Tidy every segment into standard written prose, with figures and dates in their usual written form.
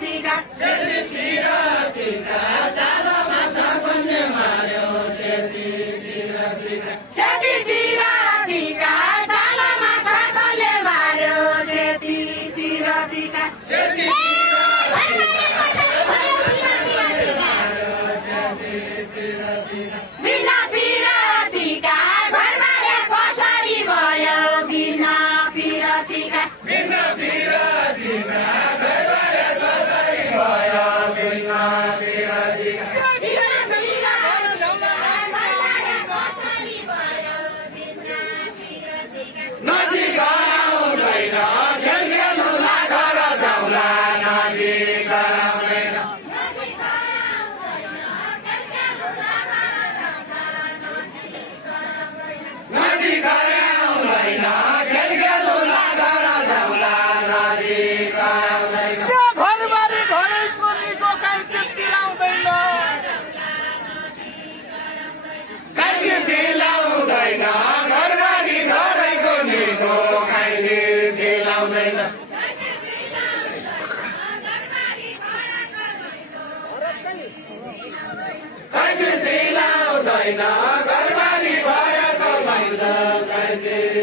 तिरतिका जालो माछा भन्ने मार्यो सेतीतिरतिका जालो माछा कसले मार्यो सेतीतिरतिका बिना पिरतिका घरबारे कसरी भयो बिना पिरतिका घरबारी भएको मान्छे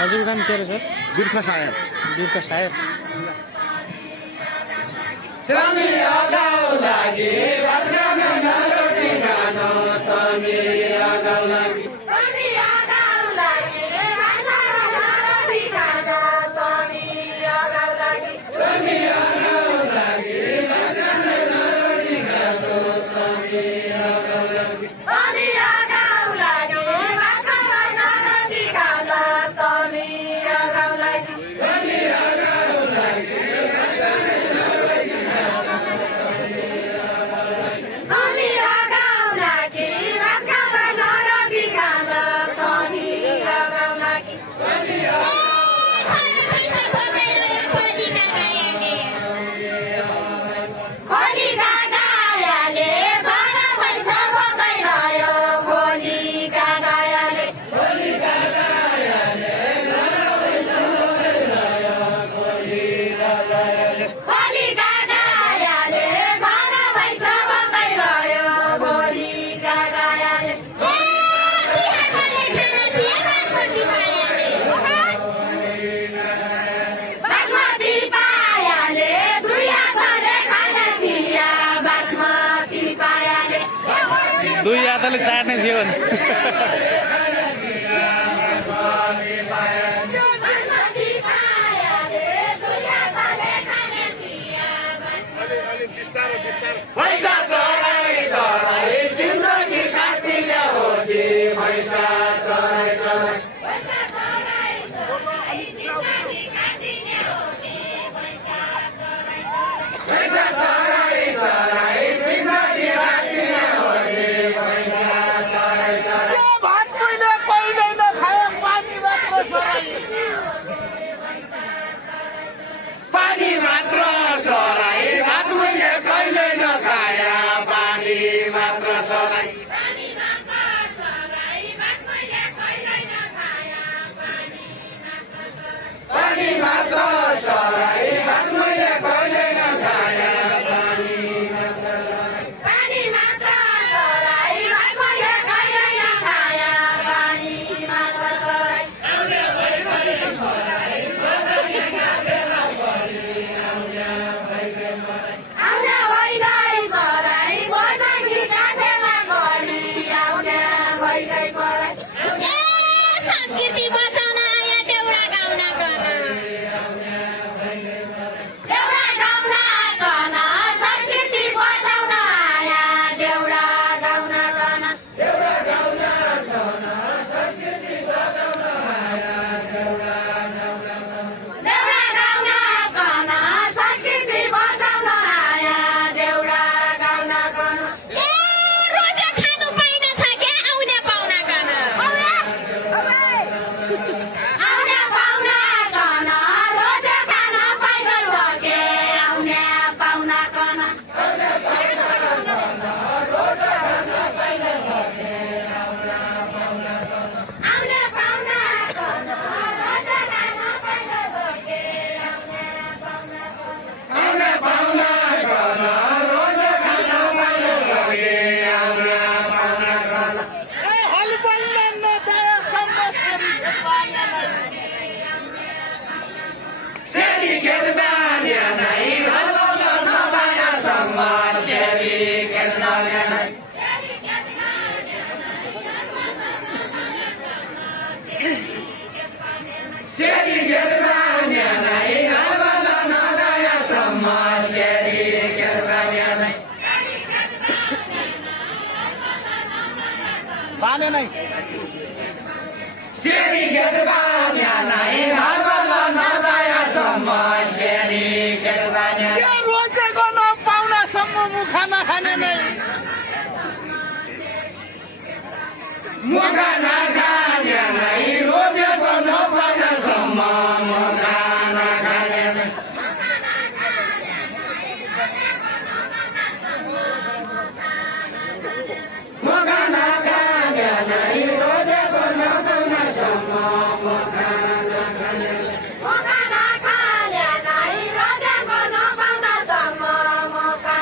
हजुर नाम के रहेछ? बिर्ख साहेब। बिर्ख साहेब। तमी अगाउ लागि भात खान न रोटी खान तमी अगाउ लागि दुई हातले चाट्ने जीवन पैसा चराई चराई जिन्दगी काटिने हो कि पैसा चराई चराई पैसा चराई चराई जिन्दगी काटिने हो कि पैसा चराई चराई भात मैले कहिले नखाए पानी मात्र सराई पानी मात्र सराई भात मैले कहिले नखाया पानी मात्र सराई पानी मात्र सराई भात मैले कहिले नखाया पानी मात्र सराई संस्कृति बचाउन आया देउडा गाउन गन संस्कृति बचाउन आया देउडा गाउन गन देउडा गाउन गन संस्कृति बचाउन आया देउडा गाउन गन ए रोजा खानु पाइन छ के आउने पाउना गन आउने पाउना गन रोजा खान पाइन छ के आउने पाउना गन आउने पाउना गन रोजा खान पाइन छ के आउने पाउना गन आउने पाहुना गर्न रोज खान पाइन सके आउन पाहुना गर्न हल बल्ल नचाहे सम्म सेली खेत बान्या नै हलो नपायासम्म सेली खेत बान्या नै सेली खेत बान्या नै हलो नदायासम्म सेली खेत बान्या नै पानी नै सेली खेत बान्या नै हलो नदायासम्म सेली खेत बान्या नै यो रोजेको नपाउनासम्म मुखा नखाने नै मुखा नखाने नै रोजेको नपाउनासम्म मुखा नखाने नै मुखा नखाने नै रोजेको नपाउनासम्म मुखा नखाने नै मुखा नखाने नै रोजेको नपाउँदासम्म मुखा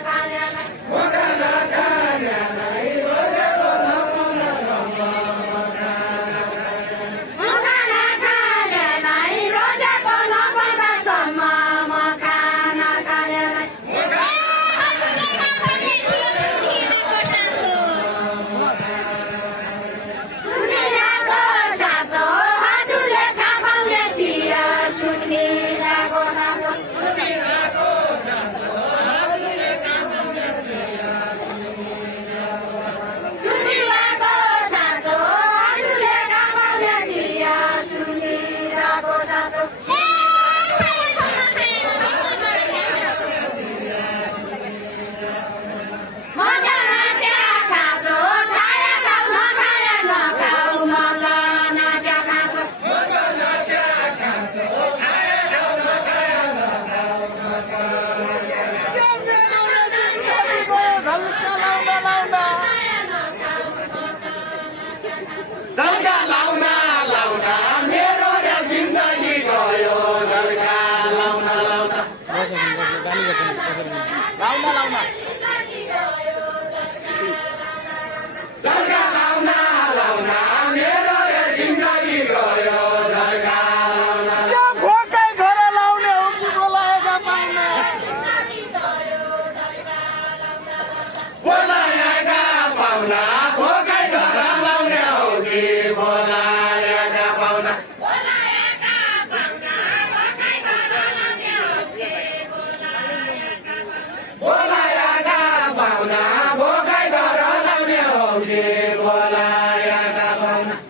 नखाने नै मुखा नखाने नै रोजेको नपाउनासम्म मुखा नखाने नै मुखा नखाने नै रोजेको नपाउँदासम्म मुखा नखाने नै सुनिरहेको साँचो हजुरले थाहा पाउने थियो सुनिरहेको साँचो सुनिरहेको साँचो हजुरले थाहा पाउने थियो सुनिरहेको साँचो मगाना त्यहाँ खाँचो खाए खाऊ नखाए नखाऊ मगाना त्यहाँ खाँचो झल्का लाउना लाउना मेरो रे जिन्दगी गयो झल्का लाउना लाउना गाली गर्छन् लाउन लाउन झल्का लाउना लाउना मेरो रे जिन्दगी गयो झल्का लाउना यो भोकै छोरा लाउने हो कि बोलाएका पाउने बोलाएका पाहुना भोकै घर लाउने हो कि बोलाएका पाहुना लागि बोलाएका पाहुना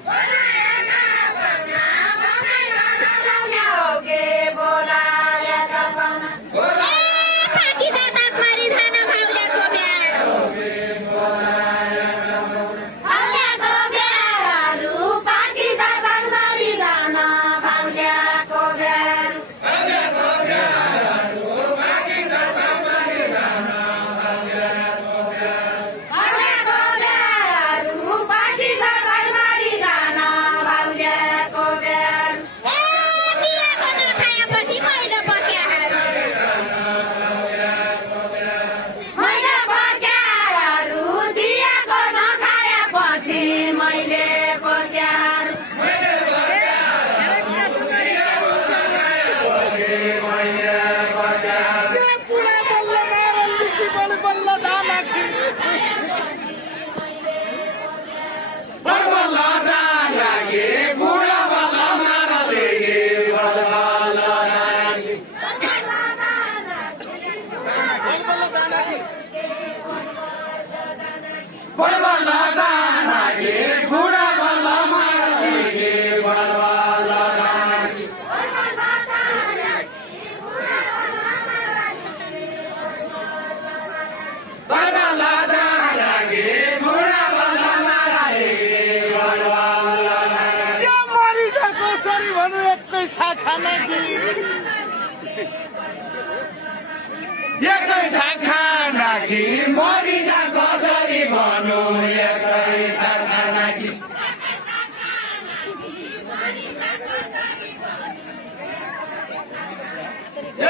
एकै शाखा राखी मरिजा कसरी भनु एकै शाखा राखी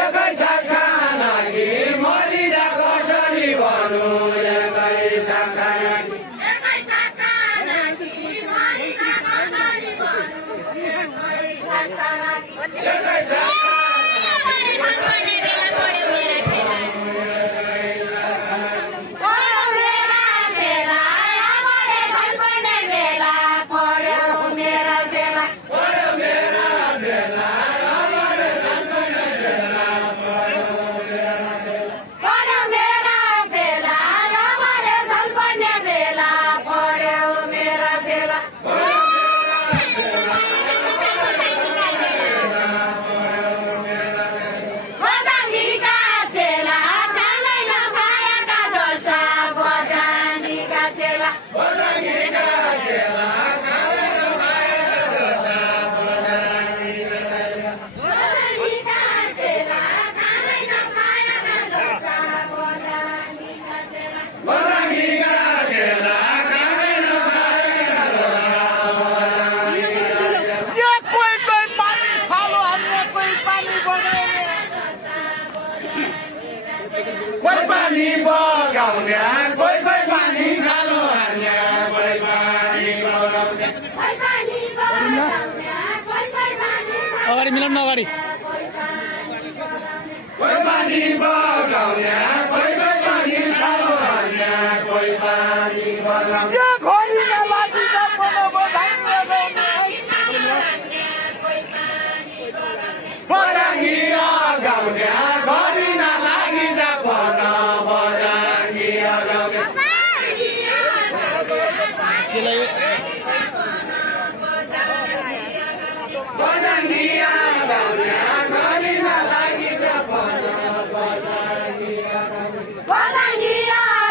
एकै शाखा राखी मरिजा कसरी भनु एकै शाखा राखी कोही पानी बगाउने कोही कोही पानी खानु हाल्ने कोही पानी बगाउने अगाडि मिलाउनु न अगाडि कोही पानी बगाउने कोही कोही पानी खानु हाल्ने कोही पानी बगाउने बजाङ्गी गाउने घरि नलागी जा भन बजाङ्गी गाउने बजाङ्गी गाउने घरि नलागी जा भन बजाङ्गी बजाङ्गी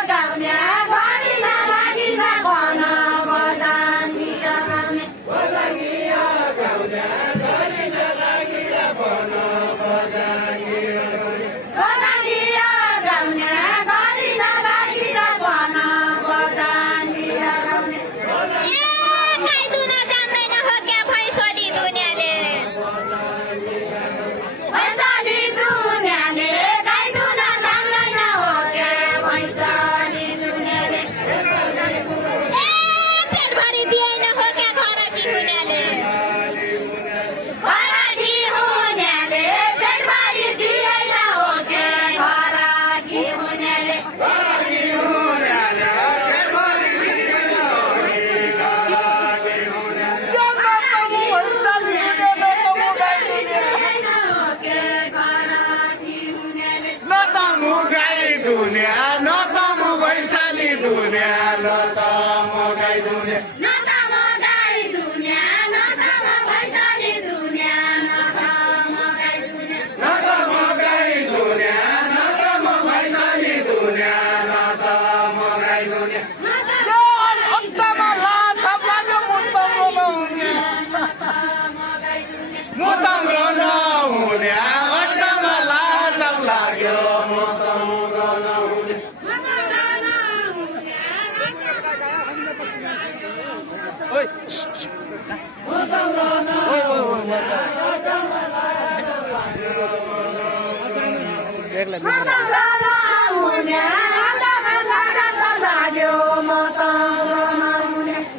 गाउने घरि नलागी जा भन बजाङ्गी गाउने बजाङ्गी गाउने घरि नलागी जा भन बजाङ्गी बजाङ्गी गाउने घरि नलागी जा भन बजाङ्गी गाउने गाई दुन जान्दैन हो क्या भैँसली दुनियाँले भैँसली दुनियाँले गाई दुन जान्दैन हो क्या भैँसली दुनियाँले पेटभरि दिएन हो क्या घर कि हुनेले घरकी हुनेले पेटभरि दिएन हो क्या घर कि हुनेले दुनिया न त म वैशाली दुनिया न त म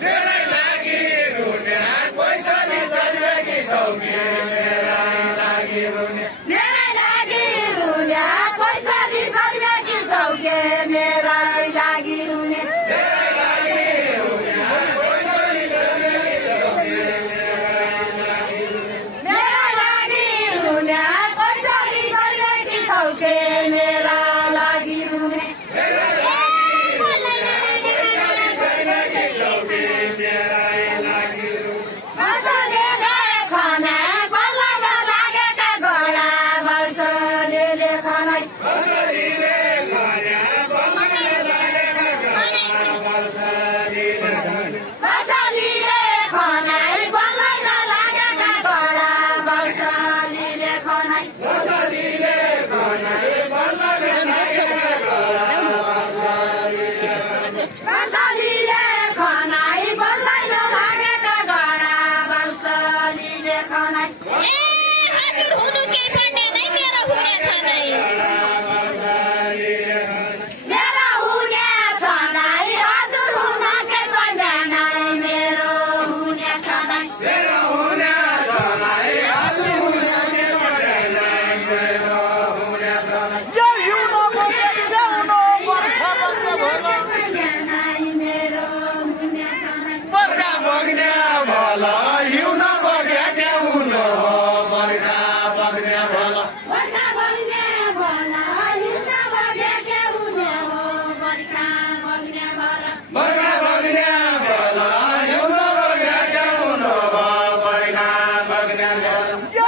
धेरै लागि रुने पैसाले जन्मेकी छौ मेरा लागि रुने हजुर हुनु केही पर्ने नै मेरो हुने छ नै यो हिउँदोको ल्याउनु बर्खा बग्ने भोलो बर्खा बग्ने भला हिउँ बग्या ल्याउनु हो बर्खा बग्ने भला बर्खा बग्ने भला हिउँ बग्या ल्याउनु हो बर्खा बग्ने भला यो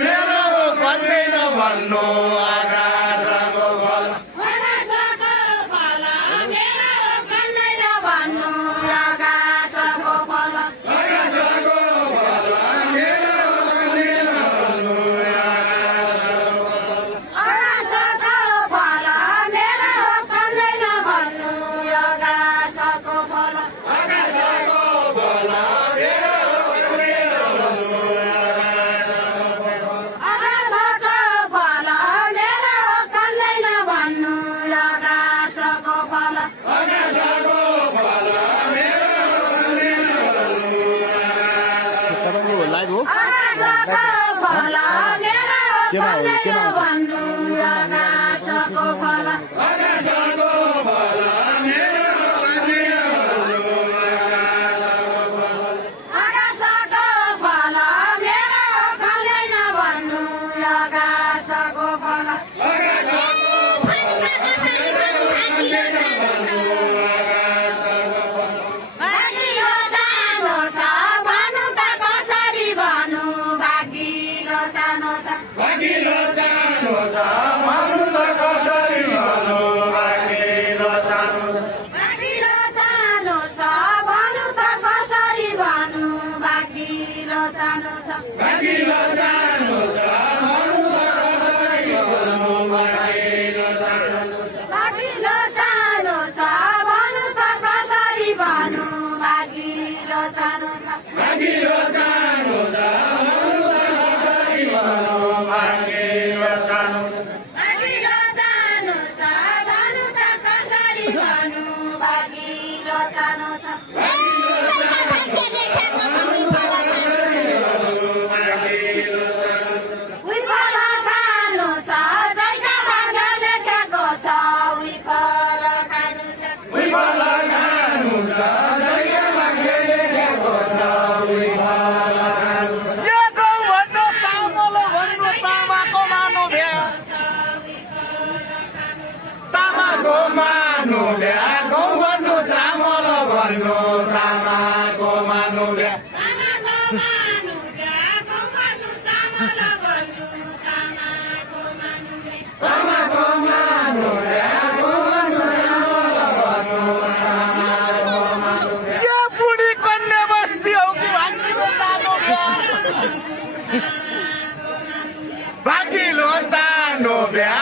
मेरो पहिलो भन्नु आकाशको फल आकाशको फल मेरो भन्दैन भन्नु आकाशको फल आकाशको फल मेरो भन्दैन भन्नु आकाशको फल मेरो आकाशको फल आकाशको फल मेरो भागिलो जानु छ मर्नु त कसरी भनौँ भागिलो जानु छ भागिलो जानु छ भन्नु त कसरी भन्नु भागिलो जानु छ भागिलो जानु छ मर्नु त कसरी भनौँ भागिलो जानु छ भागिलो जानु छ भन्नु त कसरी भन्नु भागिलो जानु छ भागिलो जानु छ मर्नु त कसरी भनौँ भागिलो जानु छ भागिलो जानु छ भन्नु त कसरी भन्नु भागिलो जानु छ उही फल खानु छ जैका भाग्य लेखेको छ उही फल खानु छ उही फल खानु छ जैका भाग्य लेखेको छ उही फल खानु छ यो गाउँ भन्नु तामल भन्नु तामाको मानु भ्या तामाको मानु भ्या गौँ भन्नु चामल भन्नु तामाको मानु भ्या तामाको मानु भ्या गौँ भन्नु चामल भन्नु तामाको मानु भ्या तामाको मानु भ्या गौँ भन्नु चामल भन्नु तामाको मानु भ्या यो बुढी कन्या बस्ती हो कि भाङ्गिलो जानु भ्या भागिलो जानु भ्या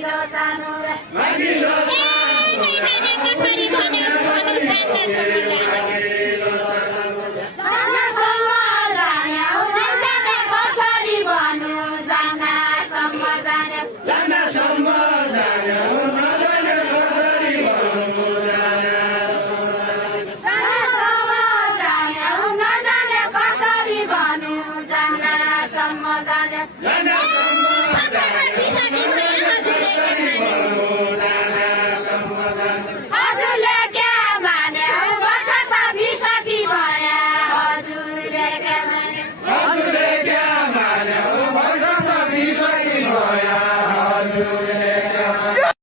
मागिलो सानो मागिलो ए, कसरी भन्यो जान्दा